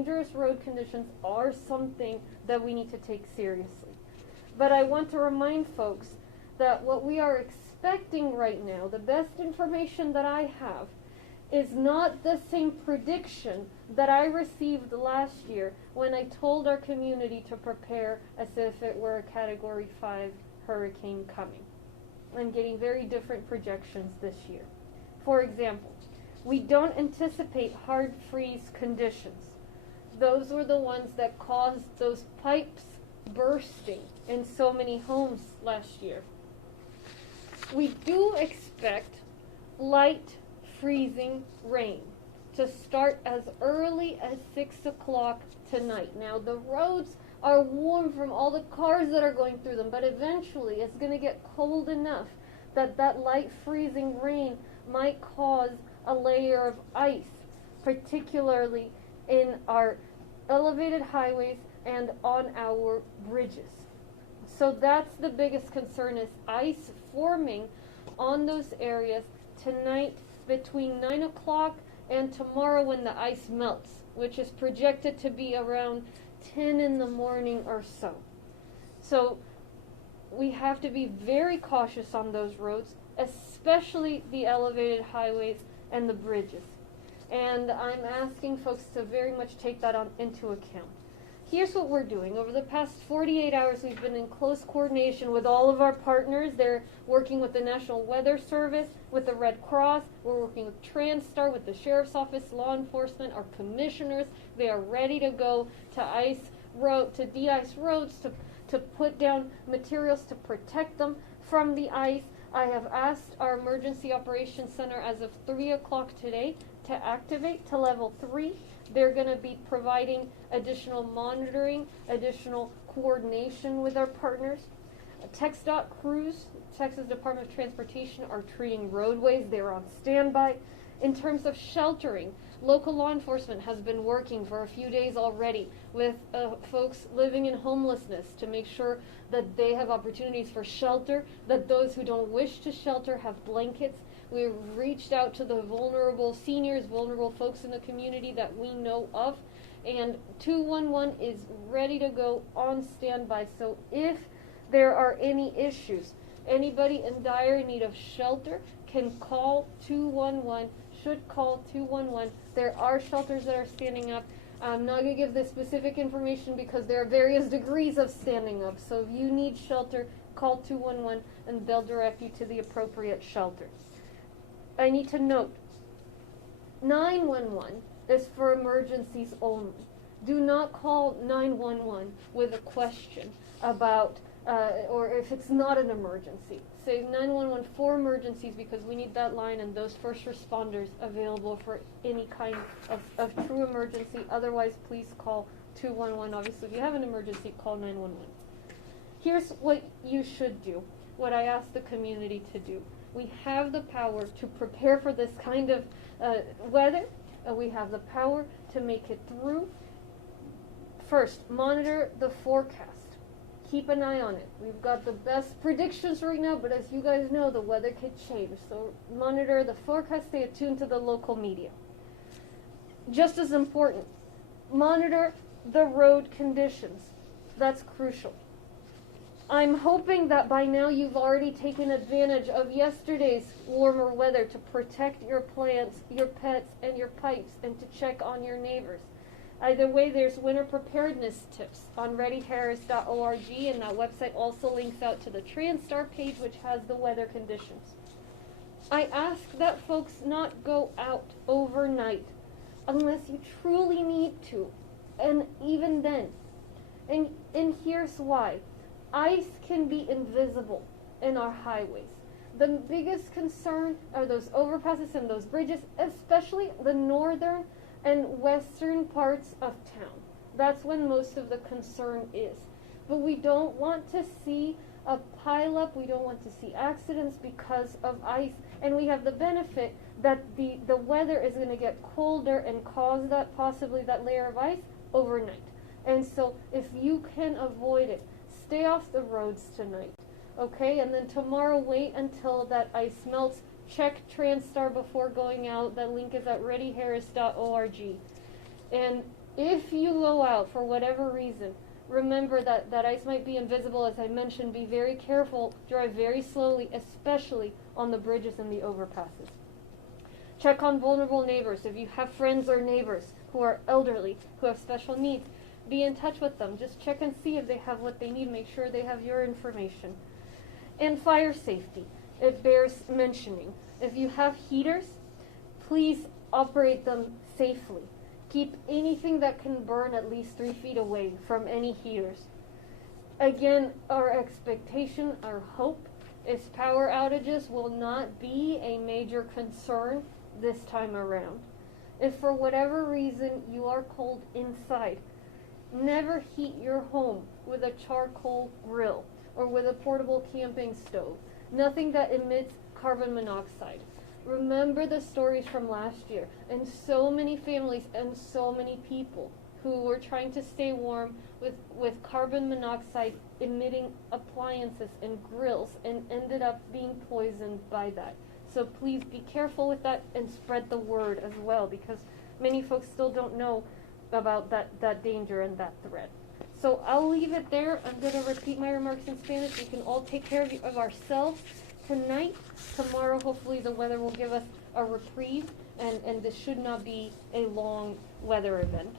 dangerous road conditions are something that we need to take seriously. But I want to remind folks that what we are expecting right now, the best information that I have, is not the same prediction that I received last year when I told our community to prepare as if it were a Category 5 hurricane coming. I'm getting very different projections this year. For example, we don't anticipate hard freeze conditions. Those were the ones that caused those pipes bursting in so many homes last year. We do expect light freezing rain to start as early as 6 o'clock tonight. Now the roads are warm from all the cars that are going through them, but eventually it's going to get cold enough that that light freezing rain might cause a layer of ice, particularly in our elevated highways and on our bridges. So that's the biggest concern, is ice forming on those areas tonight between 9 o'clock and tomorrow when the ice melts, which is projected to be around 10 in the morning or so. So we have to be very cautious on those roads, especially the elevated highways and the bridges. And I'm asking folks to very much take that into account. Here's what we're doing. Over the past 48 hours, we've been in close coordination with all of our partners. They're working with the National Weather Service, with the Red Cross. We're working with TransStar, with the Sheriff's Office, law enforcement, our commissioners. They are ready to go to de-ice roads, to put down materials to protect them from the ice. I have asked our Emergency Operations Center as of 3 o'clock today to activate to level 3. They're going to be providing additional monitoring, additional coordination with our partners. TxDOT crews, Texas Department of Transportation, are treating roadways. They're on standby. In terms of sheltering, local law enforcement has been working for a few days already with folks living in homelessness to make sure that they have opportunities for shelter, that those who don't wish to shelter have blankets. We've reached out to the vulnerable seniors, vulnerable folks in the community that we know of, and 211 is ready to go on standby. So if there are any issues, anybody in dire need of shelter can call 211, should call 211. There are shelters that are standing up. I'm not going to give the specific information because there are various degrees of standing up. So if you need shelter, call 211 and they'll direct you to the appropriate shelter. I need to note, 911 is for emergencies only. Do not call 911 with a question about, or if it's not an emergency. Say 911 for emergencies, because we need that line and those first responders available for any kind of true emergency. Otherwise, please call 211. Obviously, if you have an emergency, call 911. Here's what you should do, what I ask the community to do. We have the power to prepare for this kind of weather. We have the power to make it through. First, monitor the forecast. Keep an eye on it. We've got the best predictions right now, but as you guys know, the weather could change. So monitor the forecast, stay attuned to the local media. Just as important, monitor the road conditions. That's crucial. I'm hoping that by now you've already taken advantage of yesterday's warmer weather to protect your plants, your pets, and your pipes, and to check on your neighbors. Either way, there's winter preparedness tips on readyharris.org, and that website also links out to the TransStar page, which has the weather conditions. I ask that folks not go out overnight unless you truly need to, and even then. And here's why. Ice can be invisible in our highways. The biggest concern are those overpasses and those bridges, especially the northern and western parts of town. That's when most of the concern is. But we don't want to see a pileup. We don't want to see accidents because of ice. And we have the benefit that the weather is going to get colder and cause that, possibly that layer of ice overnight. And so if you can avoid it, stay off the roads tonight, okay? And then tomorrow, wait until that ice melts. Check TransStar before going out. That link is at readyharris.org. And If you go out for whatever reason, remember that ice might be invisible. As I mentioned, be very careful, drive very slowly, especially on the bridges and the overpasses. Check on vulnerable neighbors. If you have friends or neighbors who are elderly, who have special needs, be in touch with them. Just check and see if they have what they need. Make sure they have your information. And fire safety. It bears mentioning. If you have heaters, please operate them safely. Keep anything that can burn at least 3 feet away from any heaters. Again, our expectation, our hope, is power outages will not be a major concern this time around. If for whatever reason you are cold inside, never heat your home with a charcoal grill or with a portable camping stove. Nothing that emits carbon monoxide. Remember the stories from last year, and so many families and so many people who were trying to stay warm with carbon monoxide emitting appliances and grills and ended up being poisoned by that. So please be careful with that and spread the word as well, because many folks still don't know about that danger and that threat. So I'll leave it there. I'm going to repeat my remarks in Spanish. We can all take care of ourselves tonight. Tomorrow, hopefully, the weather will give us a reprieve, and this should not be a long weather event.